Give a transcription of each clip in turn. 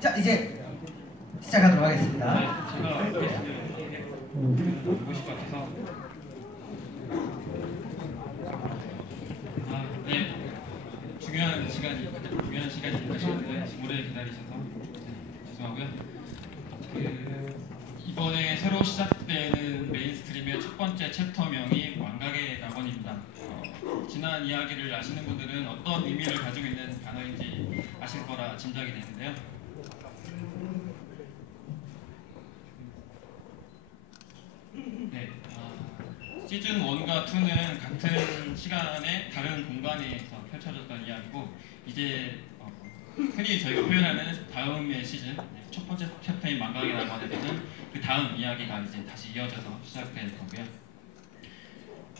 자, 이제 시작하도록 하겠습니다. 네, 제가 보고 싶을 것 같아서. 네. 중요한 시간이 되셨는데 오래 기다리셔서 죄송하고요. 이번에 새로 시작되는 메인스트림의 첫 번째 챕터명이 망각의 낙원입니다. 지난 이야기를 아시는 분들은 어떤 의미를 가지고 있는 단어인지 아실 거라 짐작이 되는데요. 네, 시즌 1과 2는 같은 시간에 다른 공간에서 펼쳐졌던 이야기고, 이제 흔히 저희가 표현하는 다음의 시즌, 첫 번째 챕터인 망각의 낙원에서는 그 다음 이야기가 이제 다시 이어져서 시작될 거고요.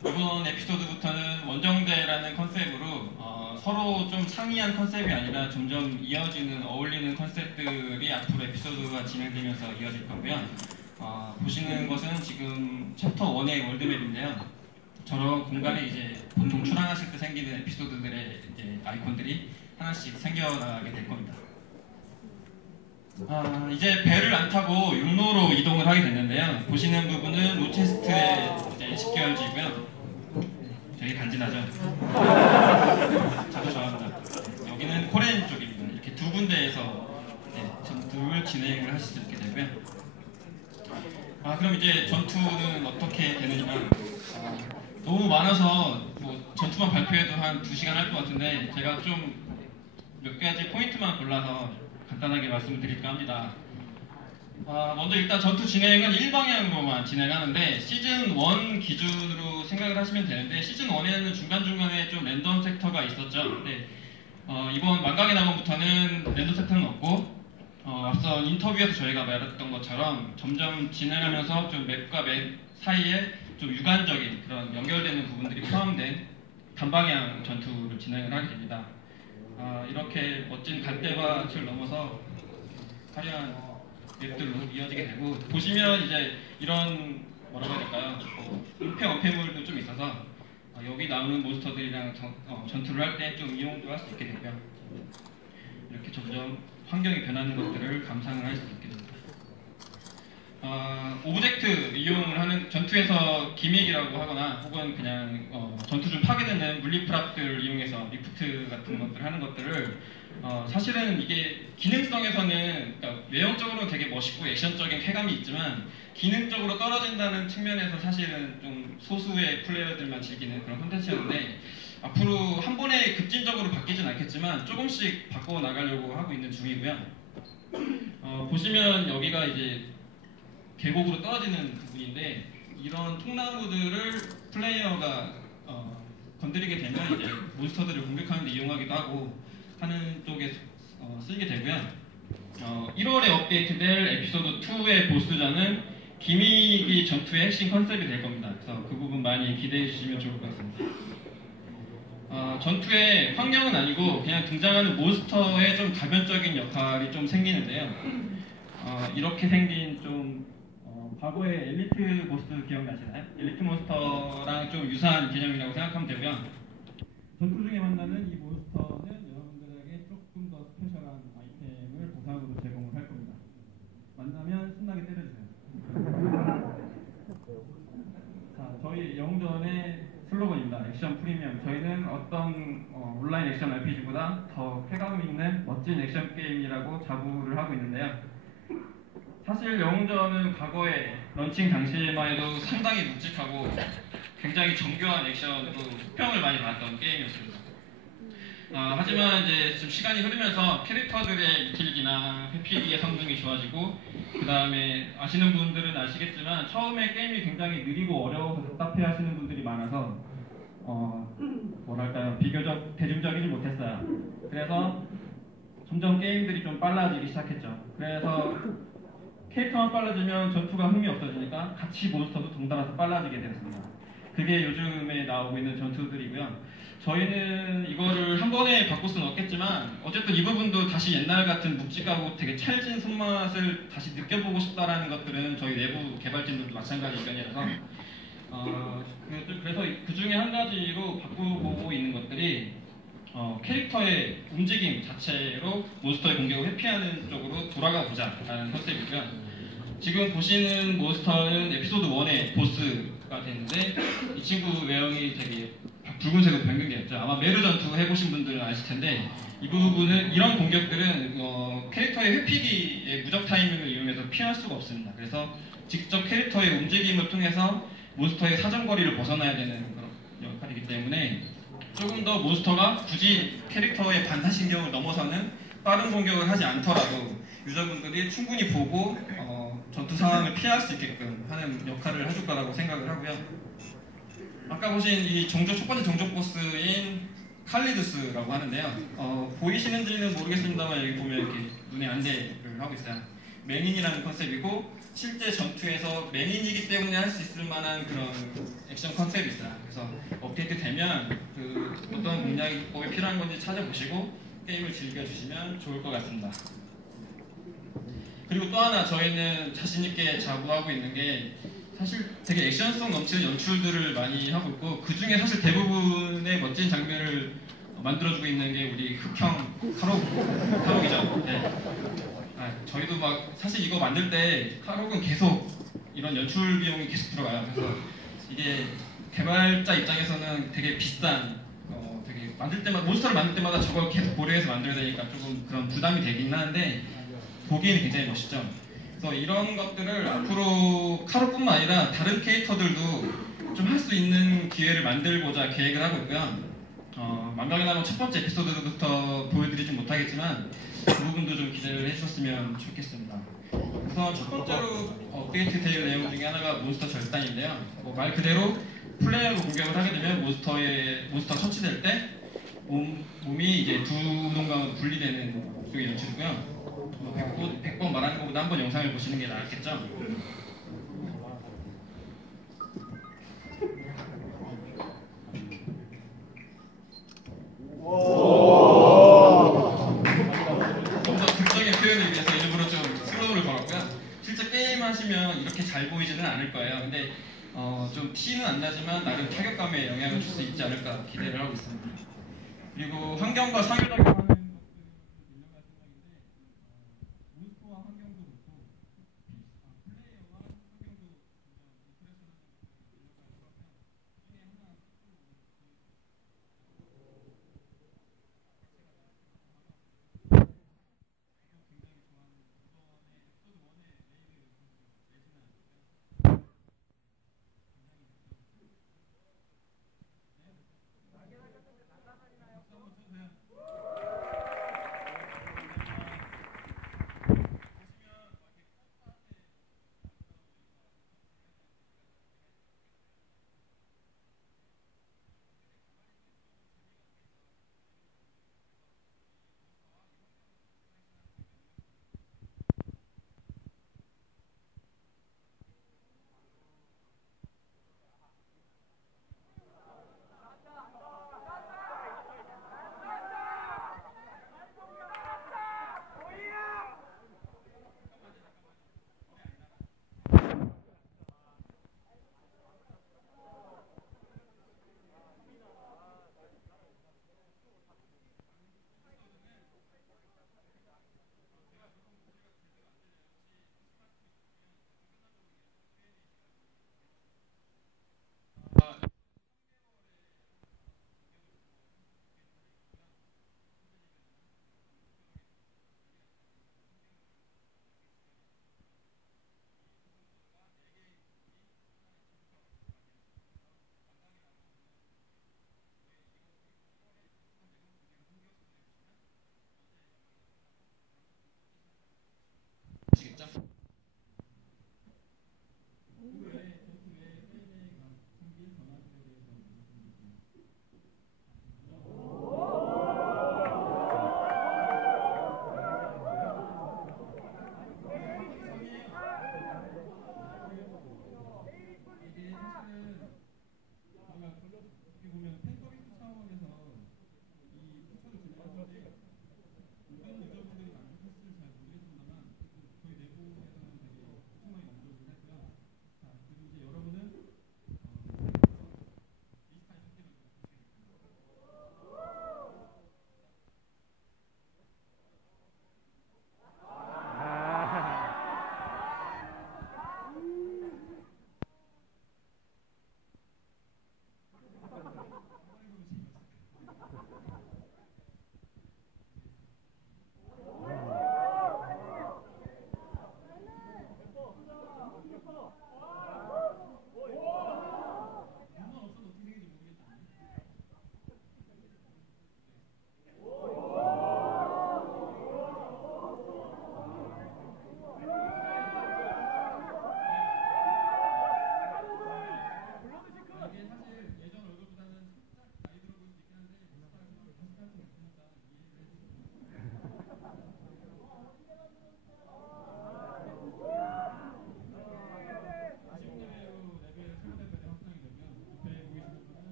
이번 에피소드부터는 원정대라는 컨셉으로 서로 좀 상이한 컨셉이 아니라 점점 이어지는, 어울리는 컨셉들이 앞으로 에피소드가 진행되면서 이어질 거고요. 보시는 것은 지금 챕터 1의 월드맵인데요. 저런 공간에 이제 보통 출항하실 때 생기는 에피소드들의 이제 아이콘들이 하나씩 생겨나게 될 겁니다. 이제 배를 안 타고 육로로 이동을 하게 됐는데요. 보시는 부분은 로체스트의 이제 10개월지고요. 되게 간지나죠? 저도 좋아합니다. 여기는 코렌 쪽입니다. 이렇게 두 군데에서 전투를 진행을 하실 수 있게 되고요. 그럼 이제 전투는 어떻게 되느냐? 너무 많아서 뭐 전투만 발표해도 한 2시간 할 것 같은데 제가 좀 몇 가지 포인트만 골라서 간단하게 말씀을 드릴까 합니다. 먼저 일단 전투 진행은 1방향으로만 진행하는데 시즌 1 기준으로 생각을 하시면 되는데, 시즌 1에는 중간중간에 좀 랜덤 섹터가 있었죠. 근데 이번 망각의 낙원부터는 랜덤 섹터는 없고, 앞서 인터뷰에서 저희가 말했던 것처럼 점점 진행하면서 좀 맵과 맵 사이에 좀 유관적인 그런 연결되는 부분들이 포함된 단방향 전투를 진행을 하게 됩니다. 이렇게 멋진 갈대밭을 넘어서 화려한 맵들로 이어지게 되고, 보시면 이제 이런 뭐라고 해야 될까요? 은폐물도 좀 있어서 여기 나오는 몬스터들이랑 전투를 할 때 좀 이용도 할 수 있게 되고요. 이렇게 점점 환경이 변하는 것들을 감상을 할 수 있게 됩니다. 오브젝트 이용을 하는, 전투에서 기믹이라고 하거나 혹은 그냥 전투 중 파괴되는 물리프랍들을 이용해서 리프트 같은 것들 하는 것들을 사실은 이게 기능성에서는, 그러니까 외형적으로 되게 멋있고 액션적인 쾌감이 있지만 기능적으로 떨어진다는 측면에서 사실은 좀 소수의 플레이어들만 즐기는 그런 콘텐츠였는데, 앞으로 한 번에 급진적으로 바뀌진 않겠지만 조금씩 바꿔 나가려고 하고 있는 중이고요. 보시면 여기가 이제 계곡으로 떨어지는 부분인데, 이런 통나무들을 플레이어가 건드리게 되면 이제 몬스터들을 공격하는 데 이용하기도 하고 하는 쪽에 쓰이게 되고요. 1월에 업데이트될 에피소드 2의 보스전은 기믹이 전투의 핵심 컨셉이 될 겁니다. 그래서 그 부분 많이 기대해 주시면 좋을 것 같습니다. 전투의 환경은 아니고 그냥 등장하는 몬스터의 좀 다변적인 역할이 좀 생기는데요. 이렇게 생긴 좀 과거의 엘리트 보스 기억나시나요? 엘리트 몬스터랑 좀 유사한 개념이라고 생각하면 되고요. 전투 중에 만나는 이 몬스터는 여러분들에게 조금 더 스페셜한 아이템을 보상으로 제공을 할 겁니다. 만나면 신나게 때려주세요. 자, 저희 영웅전의 슬로건입니다. 액션 프리미엄. 저희는 어떤 온라인 액션 RPG보다 더 쾌감 있는 멋진 액션 게임이라고 자부를 하고 있는데요. 사실 영웅전은 과거에 런칭 당시에만 해도 상당히 묵직하고 굉장히 정교한 액션으로 호평을 많이 받았던 게임이었습니다. 하지만 이제 좀 시간이 흐르면서 캐릭터들의 이til기나 회피기의 성능이 좋아지고, 그 다음에 아시는 분들은 아시겠지만 처음에 게임이 굉장히 느리고 어려워서 답답해 하시는 분들이 많아서 뭐랄까요, 비교적 대중적이지 못했어요. 그래서 점점 게임들이 좀 빨라지기 시작했죠. 그래서 캐릭터만 빨라지면 전투가 흥미 없어지니까 같이 몬스터도 덩달아서 빨라지게 되었습니다. 그게 요즘에 나오고 있는 전투들이고요. 저희는 이거를 한 번에 바꿀 수는 없겠지만 어쨌든 이 부분도 다시 옛날 같은 묵직하고 되게 찰진 손맛을 다시 느껴보고 싶다라는 것들은 저희 내부 개발진들도 마찬가지 의견이라서 그래서 그 중에 한 가지로 바꾸고 있는 것들이 캐릭터의 움직임 자체로 몬스터의 공격을 회피하는 쪽으로 돌아가 보자라는 컨셉이고요. 지금 보시는 몬스터는 에피소드 1의 보스가 되는데 이 친구 외형이 되게 붉은색으로 변경되었죠. 아마 메르 전투 해보신 분들은 아실 텐데 이 부분은 이런 공격들은 캐릭터의 회피기의 무적 타이밍을 이용해서 피할 수가 없습니다. 그래서 직접 캐릭터의 움직임을 통해서 몬스터의 사정거리를 벗어나야 되는 그런 역할이기 때문에 조금 더 몬스터가 굳이 캐릭터의 반사신경을 넘어서는 빠른 공격을 하지 않더라도 유저분들이 충분히 보고 전투 상황을 피할 수 있게끔 하는 역할을 해줄 거라고 생각을 하고요. 아까 보신 이 첫 번째 정적 보스인 칼리두스라고 하는데요. 보이시는지는 모르겠습니다만 여기 보면 이렇게 눈에 안대를 하고 있어요. 맹인이라는 컨셉이고 실제 전투에서 맹인이기 때문에 할 수 있을 만한 그런 액션 컨셉이 있어요. 그래서 업데이트 되면 어떤 공략법이 필요한 건지 찾아보시고 게임을 즐겨주시면 좋을 것 같습니다. 그리고 또 하나 저희는 자신있게 자부하고 있는 게 사실 되게 액션성 넘치는 연출들을 많이 하고 있고 그 중에 사실 대부분의 멋진 장면을 만들어주고 있는 게 우리 흑형 카록이죠. 네. 저희도 막 사실 이거 만들 때 카록은 계속 이런 연출 비용이 계속 들어가요. 그래서 이게 개발자 입장에서는 되게 비싼 되게 만들 때마다 몬스터를 만들 때마다 저걸 계속 고려해서 만들어야 되니까 조금 그런 부담이 되긴 하는데 보기에는 굉장히 멋있죠. 그래서 이런 것들을 앞으로 카로뿐만 아니라 다른 캐릭터들도 좀 할 수 있는 기회를 만들고자 계획을 하고 있고요. 만병의 나무 첫 번째 에피소드부터 보여드리진 못하겠지만 그 부분도 좀 기대를 해주셨으면 좋겠습니다. 우선 첫 번째로 업데이트 될 내용 중에 하나가 몬스터 절단인데요. 말 그대로 플레이어로 공격을 하게 되면 몬스터 처치될 때 몸이 이제 두 운동강으로 분리되는 쪽의 연출이고요. 100번 말하는 것보다 한번 영상을 보시는 게 낫겠죠? 좀 더 극적인 표현을 위해서 일부러 좀 슬로우를 걸었고요. 실제 게임 하시면 이렇게 잘 보이지는 않을 거예요. 근데 좀 티는 안 나지만 나름 타격감에 영향을 줄 수 있지 않을까 기대를 하고 있습니다. 그리고 환경과 상호작용하는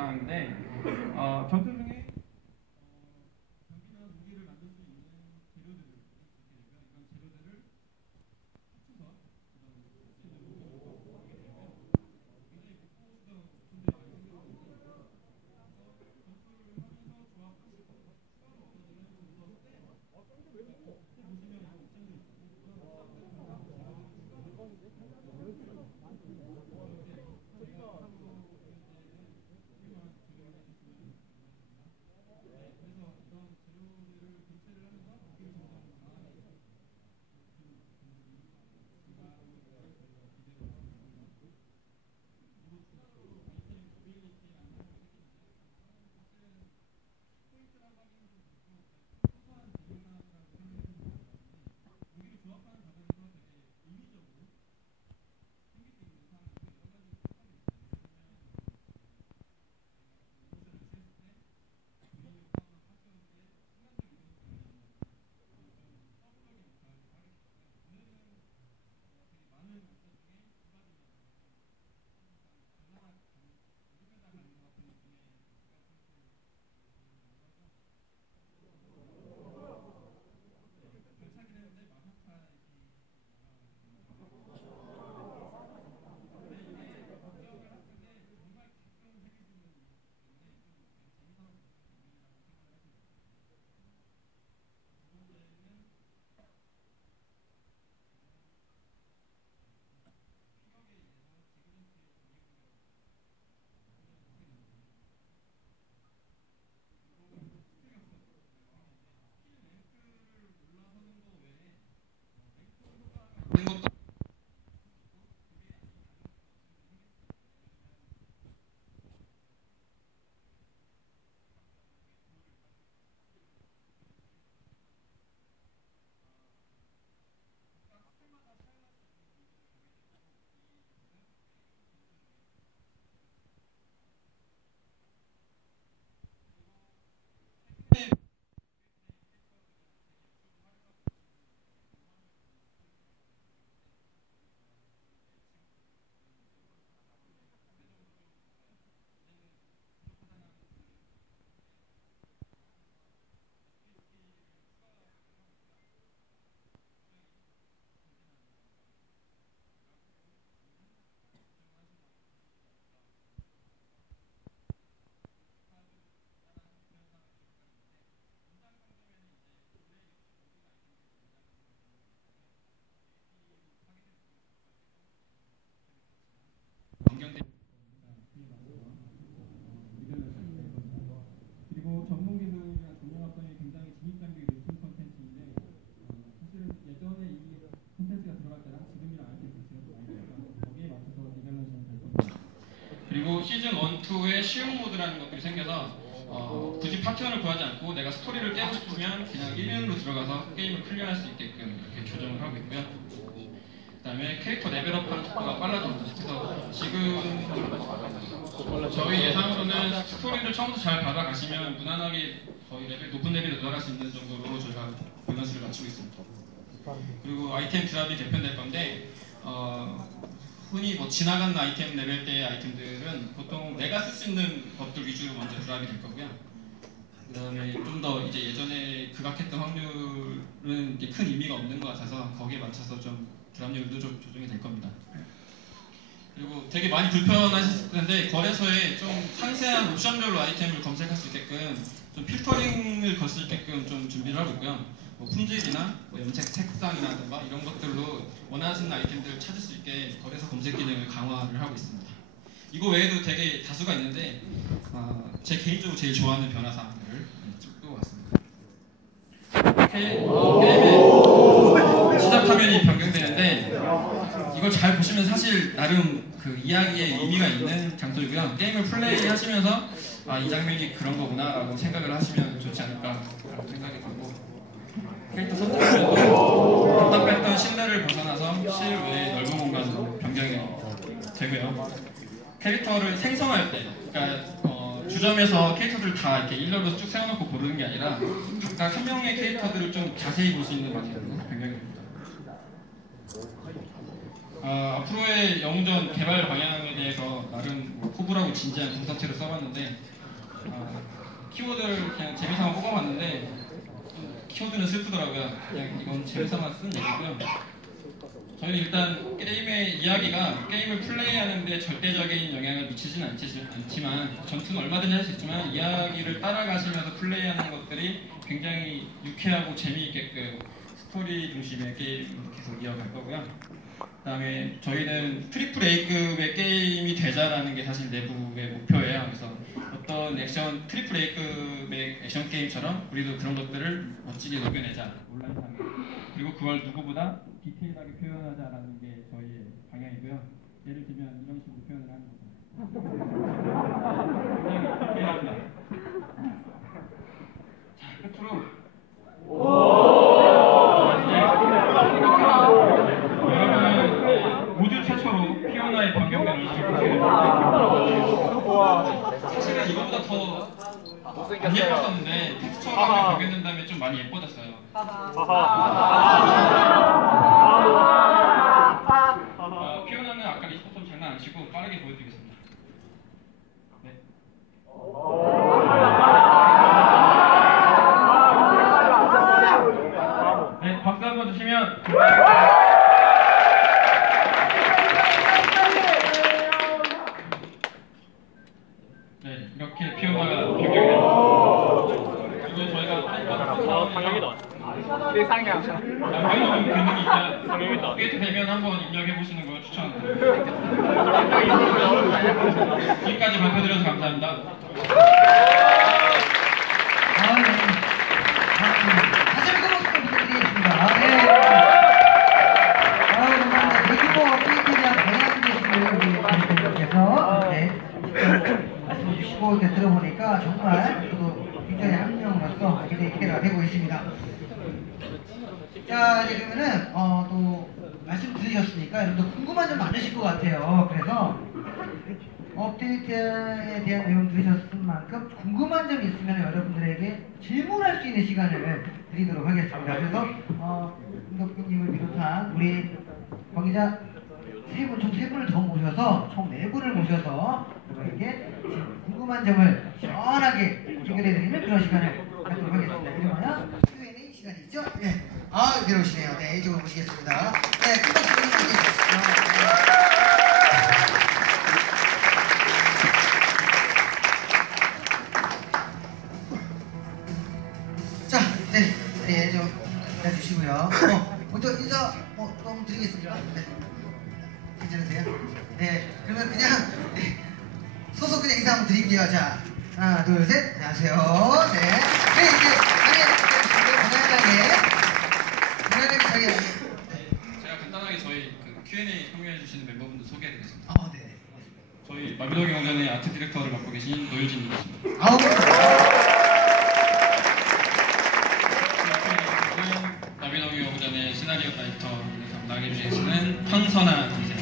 대상인데 전투 중에 벽이나 무기를 만들 수 있는 재료들을 이렇게 되면 이런 재료들을 합쳐서 그리고 전문 기술이나 전문학과에 굉장히 진입 장벽이 높은 컨텐츠인데 사실은 예전에 이 컨텐츠가 들어갈 때랑 지금이랑 아이템 배치가 좀 많이 다르니까 거기에 맞춰서 디벨롭션이 될 겁니다. 그리고 시즌 1, 2에 쉬운 모드라는 것들이 생겨서 굳이 파티원을 구하지 않고 내가 스토리를 깨고 싶으면 그냥 1인으로 들어가서 게임을 클리어할 수 있게끔 이렇게 조정을 하고 있고요. 그 다음에 캐릭터 레벨업하는 속도가 빨라집니다. 그래서 지금 저희 예상으로는 스토리를 처음부터 잘 받아가시면 무난하게 거의 높은 레벨에 들어갈 수 있는 정도로 저희가 밸런스를 맞추고 있습니다. 그리고 아이템 드랍이 개편될 건데 흔히 뭐 지나간 아이템 레벨대의 아이템들은 보통 내가 쓸 수 있는 것들 위주로 먼저 드랍이 될 거고요. 그 다음에 좀 더 이제 예전에 극악했던 확률은 이게 큰 의미가 없는 것 같아서 거기에 맞춰서 좀 드랍률도 좀 조정이 될 겁니다. 그리고 되게 많이 불편하셨을 텐데 거래소에 좀 상세한 옵션별로 아이템을 검색할 수 있게끔 좀 필터링을 걸 수 있게끔 좀 준비를 하고 있고요. 뭐 품질이나 뭐 염색 색상이라든가 이런 것들로 원하시는 아이템들을 찾을 수 있게 거래소 검색 기능을 강화를 하고 있습니다. 이거 외에도 되게 다수가 있는데 제 개인적으로 제일 좋아하는 변화 사항들을 쭉 끄고왔습니다. 게임의 시작 화면이 변경되는데 이걸 잘 보시면 사실 나름 그 이야기에 의미가 있는 장소이고요. 게임을 플레이하시면서 이 장면이 그런 거구나라고 생각을 하시면 좋지 않을까라고 생각이 들고 캐릭터 선택하면도 답답했던 실내를 벗어나서 실외의 넓은 공간으로 변경이 되고요. 캐릭터를 생성할 때, 그러니까 주점에서 캐릭터들을 다 이렇게 일렬로 쭉 세워놓고 고르는 게 아니라 각각 한 명의 캐릭터들을 좀 자세히 볼 수 있는 방식으로 변경이 됩니다. 앞으로의 영웅전 개발 방향에 대해서 나름 뭐 호불하고 진지한 분석체를 써봤는데 키워드를 그냥 재미삼아 뽑아봤는데 키워드는 슬프더라고요. 그냥 이건 재미삼아 쓴 얘기고요. 저희는 일단 게임의 이야기가 게임을 플레이하는데 절대적인 영향을 미치진 않지만 전투는 얼마든지 할 수 있지만 이야기를 따라가시면서 플레이하는 것들이 굉장히 유쾌하고 재미있게끔 스토리 중심의 게임을 계속 이어갈 거고요. 그 다음에 저희는 트리플 A급의 게임이 되자라는 게 사실 내부의 목표예요. 그래서 어떤 트리플 A급의 액션 게임처럼 우리도 그런 것들을 멋지게 녹여내자, 온라인상에. 그리고 그걸 누구보다 디테일하게 표현하자라는 게 저희의 방향이고요. 예를 들면 이런 식으로 표현을 하는 거죠. 굉장히 디테일합니다. 자, 끝으로 여러분은 모두 최초로 피오나의 변경된 얼굴을 사실은 이거보다 더 안 예뻤었는데 텍스처가 변경된 다음에 좀 많이 예뻐졌어요. 피오나는 아까 리스포처럼 장난 안 치고 빠르게 보여드리겠습니다. 네. 네, 박수 한번 주시면. 네, 이렇게 피오나가 변경이 됩니다. 그리고 저희가 상영이다. 상영. 남겨놓은 기능이 있어요. 업데이트 되면 한번 입력해보시는 걸 추천드립니다. 지금까지 발표드려서 감사합니다. 다시 한번 박수 부탁드리겠습니다. 네. 감사합니다. 대규모 업데이트에 대한 방향 제시를 대표님께서 말씀해 주시고 들어보니까 정말 저도 굉장히 한 명으로서 기대가 되고 있습니다. 자, 이제 그러면은 또 말씀 들으셨으니까 여러분도 궁금한 점 많으실 것 같아요. 그래서 업데이트에 대한 내용 들으셨을 만큼 궁금한 점 있으면 여러분들에게 질문할 수 있는 시간을 드리도록 하겠습니다. 그래서 김덕규님을 비롯한 우리 관계자 총 세 분을 더 모셔서 총 4분을 모셔서 여러분에게 궁금한 점을 시원하게 해결해드리는 그런 시간을 갖도록 하겠습니다. 이러면 Q&A 시간이죠? 네. 내려오시네요. 네, 이쪽으로 모시겠습니다. 네, 큰 박수 부탁드리겠습니다. 자, 네, 좀 기다려주시고요. 먼저 인사 좀 드리겠습니다. 네. 괜찮으세요? 네, 그러면 그냥 소속 그냥 인사 한번 드릴게요. 자, 하나, 둘, 셋. 안녕하세요. 네. 네, 이제 자기 제가 간단하게 저희 Q&A 참여해주시는 멤버분들 소개해드리겠습니다. 네. 저희 마비노기 공전의 아트 디렉터를 맡고 계신 노유진님이십니다. 마비노기 공전의 시나리오 라이터를 담당해 주시는 황선아 선생님.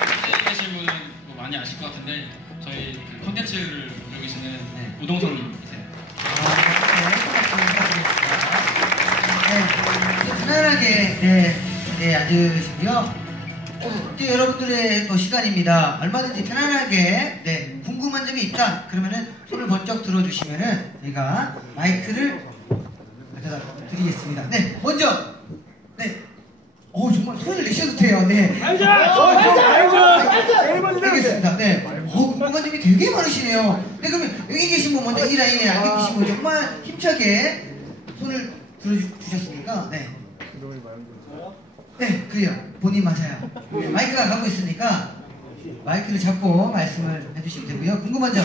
현재 계신 분은 뭐 많이 아실 것 같은데 저희 콘텐츠를 만들고 계시는 우동선님이세요. 편안하게 앉으시고요. 이제 여러분들의 또 시간입니다. 얼마든지 편안하게 궁금한 점이 있다 그러면은 손을 번쩍 들어주시면은 제가 마이크를 가져다 드리겠습니다. 네, 먼저 정말 소리를 내셔도 돼요. 네. 알겠습니다. 네. 궁금한 점이 되게 많으시네요. 네, 그러면 여기 계신 분 먼저 이 라인에 앉아 계신 분 정말 힘차게 손을 들어주셨으니까 네, 그래요. 본인 맞아요. 네, 마이크가 가고 있으니까 마이크를 잡고 말씀을 해주시면 되고요. 궁금한 점,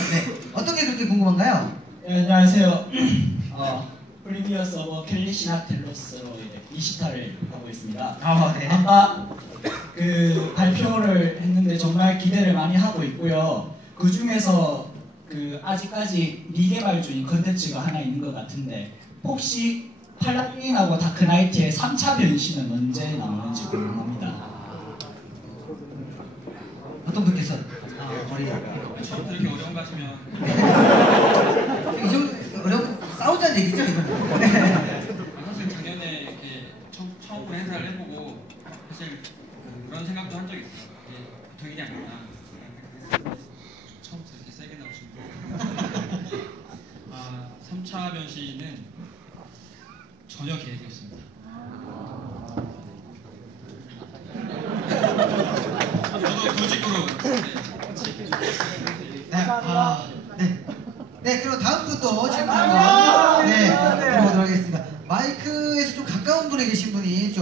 어떤 게 그렇게 궁금한가요? 네, 안녕하세요. 프리미어 서버 캘리시나 텔로스로 20타를 하고 있습니다. 네. 아까 그 발표를 했는데 정말 기대를 많이 하고 있고요. 그 중에서 아직까지 미개발 중인 컨텐츠가 하나 있는 것 같은데 혹시 팔라딘하고 다크나이트의 3차 변신은 언제 나오는지 궁금합니다. 어떤 분께서 머리가 이렇게 어려운 거 하시면 이 정도 어려운 싸우자는 얘기죠 이거는. 사실 작년에 이렇게 테스트를 해보고 사실 그런 생각도 한 적이 있어요. 이게 보통 일이 아니다. 처음부터 이렇게 세게 나오시는 3차 변신은 전혀 계획이 없습니다. 저도 조직으로 네, 그럼 다음 분도 질문 한번 들어보도록 하겠습니다. 마이크에서 좀 가까운 분에 계신 분이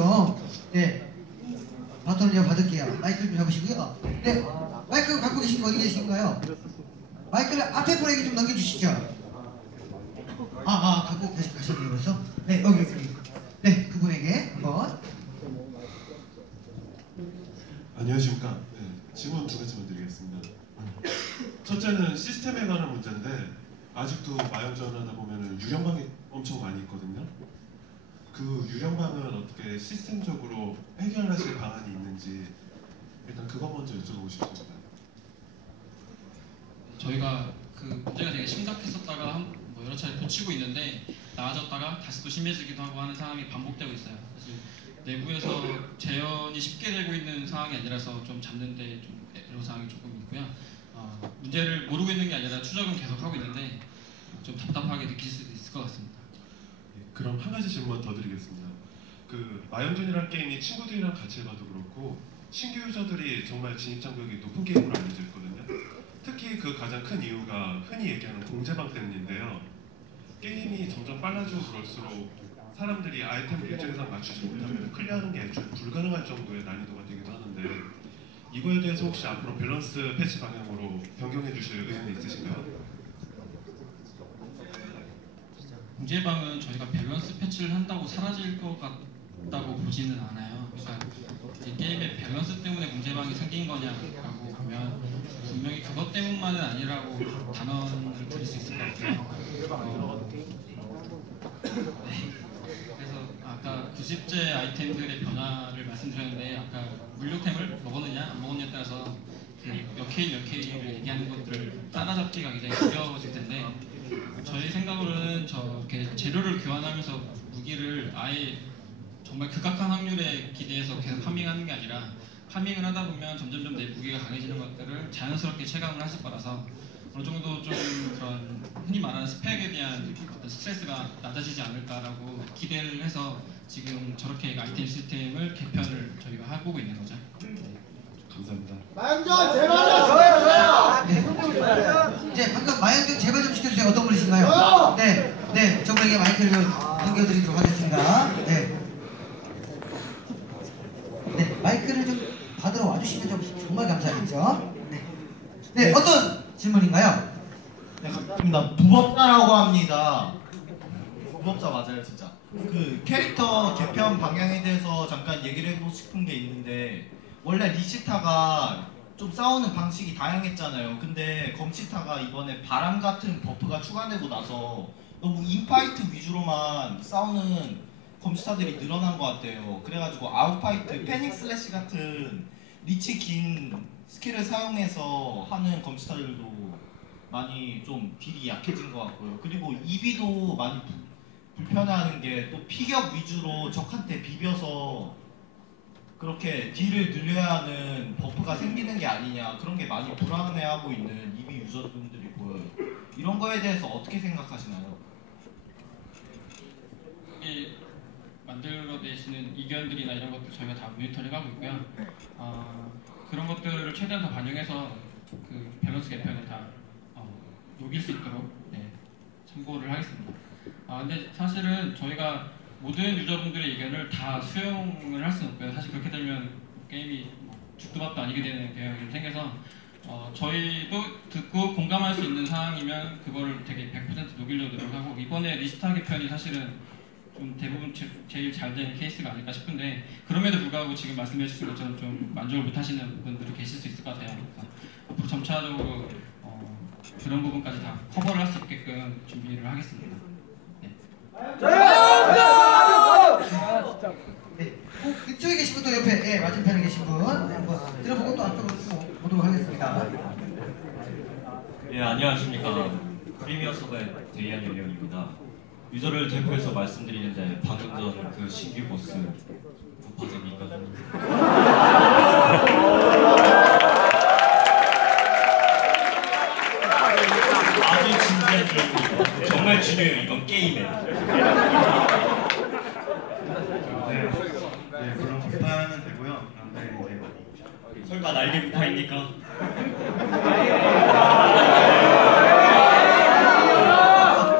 바톤을 받을게요. 마이크를 좀 잡으시고요. 네, 마이크 갖고 계신 분 어디 계신가요? 마이크를 앞에 분에게 좀 넘겨주시죠. 갖고 가시는 거죠? 네, 여기. 네, 그분에게 한번. 안녕하십니까. 질문 두 가지만 드리겠습니다. 첫째는 시스템에 관한 문제인데 아직도 마연전 하다 보면 유령방이 엄청 많이 있거든요. 그 유령방은 어떻게 시스템적으로 해결하실 방안이 있는지 일단 그거 먼저 여쭤보고 싶습니다. 저희가 그 문제가 되게 심각했었다가 여러 차례 고치고 있는데 나아졌다가 다시 또 심해지기도 하고 하는 상황이 반복되고 있어요. 사실 내부에서 재현이 쉽게 되고 있는 상황이 아니라서 좀 잡는데 좀 애로사항이 조금 있고요. 문제를 모르고 있는 게 아니라 추적은 계속 하고 있는데 좀 답답하게 느낄 수도 있을 것 같습니다. 그럼 한 가지 질문 더 드리겠습니다. 그 마연전이라는 게임이 친구들이랑 같이 해봐도 그렇고 신규 유저들이 정말 진입장벽이 높은 게임으로 알려져 있거든요. 특히 그 가장 큰 이유가 흔히 얘기하는 공제방 때문인데요. 게임이 점점 빨라지고 그럴수록 사람들이 아이템을 일정상 맞추지 못하면 클리어하는 게 애초에 불가능할 정도의 난이도가 되기도 하는데 이거에 대해서 혹시 앞으로 밸런스 패치 방향으로 변경해 주실 의향이 있으신가요? 공제방은 저희가 밸런스 패치를 한다고 사라질 것 같다고 보지는 않아요. 그러니까 이 게임의 밸런스 때문에 공제방이 생긴 거냐라고 보면 분명히 그것 때문만은 아니라고 단언을 드릴 수 있을 것 같아요. 그래서 아까 90제 아이템들의 변화를 말씀드렸는데 아까 물류템을 먹었느냐 안 먹었냐에 따라서 그 몇 K를 얘기하는 것들을 따라잡기가 굉장히 어려워질 텐데 저희 생각으로는 저렇게 재료를 교환하면서 무기를 아예 정말 극악한 확률에 기대해서 계속 파밍하는 게 아니라 파밍을 하다 보면 점점점 내 무기가 강해지는 것들을 자연스럽게 체감을 하실 거라서 어느 정도 좀 그런 흔히 말하는 스펙에 대한 어떤 스트레스가 낮아지지 않을까라고 기대를 해서 지금 저렇게 아이템 시스템을 개편을 저희가 해보고 있는 거죠. 감사합니다. 마연전 제발 좀 줘요. 이제 방금 마연전 제발 좀 시켜주세요. 어떤 분이신가요? 네, 저분에게 마이크를 넘겨드리도록 하겠습니다. 네, 마이크를 좀 받으러 와주시면 좀 정말 감사하겠죠. 네, 어떤 질문인가요? 네, 감사합니다. 부법자라고 합니다. 부법자 맞아요, 진짜. 그 캐릭터 개편 방향에 대해서 잠깐 얘기를 해보고 싶은 게 있는데 원래 리시타가 좀 싸우는 방식이 다양했잖아요. 근데 검시타가 이번에 바람 같은 버프가 추가되고 나서 너무 인파이트 위주로만 싸우는 검시타들이 늘어난 것 같아요. 그래가지고 아웃파이트, 패닉 슬래시 같은 리치 긴 스킬을 사용해서 하는 검시타들도 많이 좀 딜이 약해진 것 같고요. 그리고 EB도 많이 불편해하는 게 또 피격 위주로 적한테 비벼서 그렇게 딜을 늘려야 하는 버프가 생기는 게 아니냐, 그런 게 많이 불안해하고 있는 EB 유저분들이 보여요. 이런 거에 대해서 어떻게 생각하시나요? 이 만들어내시는 의견들이나 이런 것들 저희가 다 모니터링하고 있고요. 그런 것들을 최대한 다 반영해서 그 밸런스 개편을 다 녹일 수 있도록 참고를 하겠습니다. 근데 사실은 저희가 모든 유저분들의 의견을 다 수용을 할 수는 없고요. 사실 그렇게 되면 게임이 죽도 밥도 아니게 되는 경향이 좀 생겨서 저희도 듣고 공감할 수 있는 상황이면 그거를 되게 100% 녹이려고 노력하고 이번에 리스타 개편이 사실은 좀 대부분 제일 잘 된 케이스가 아닐까 싶은데 그럼에도 불구하고 지금 말씀해 주신 것처럼 좀 만족을 못 하시는 분들이 계실 수 있을 것 같아요. 앞으로 점차적으로 그런 부분까지 다 커버를 할 수 있게끔 준비를 하겠습니다. 이쪽에 계신 분도 옆에 맞은편에 계신 분 한번 들어보고 또 앞쪽으로 쭉 보도록 하겠습니다. 예, 안녕하십니까. 프리미어 서버의 데이안 연령입니다. 유저를 대표해서 말씀드리는데 방금 전 그 신규 보스 오빠 재미있거든요. 아주 진지한 질문이고 정말 중요해요. 이건 게임에. 네, 물론 비판은 되고요. 그런데 이제 설마 날개 부파입니까?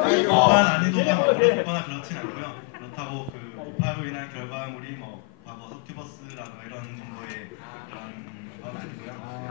비판 난이도가 어렵거나 그렇진 않고요. 그렇다고 그 비판으로 인한 결과물이 뭐 과거 서큐버스라든가 이런 정도의 그런 건 아니고요.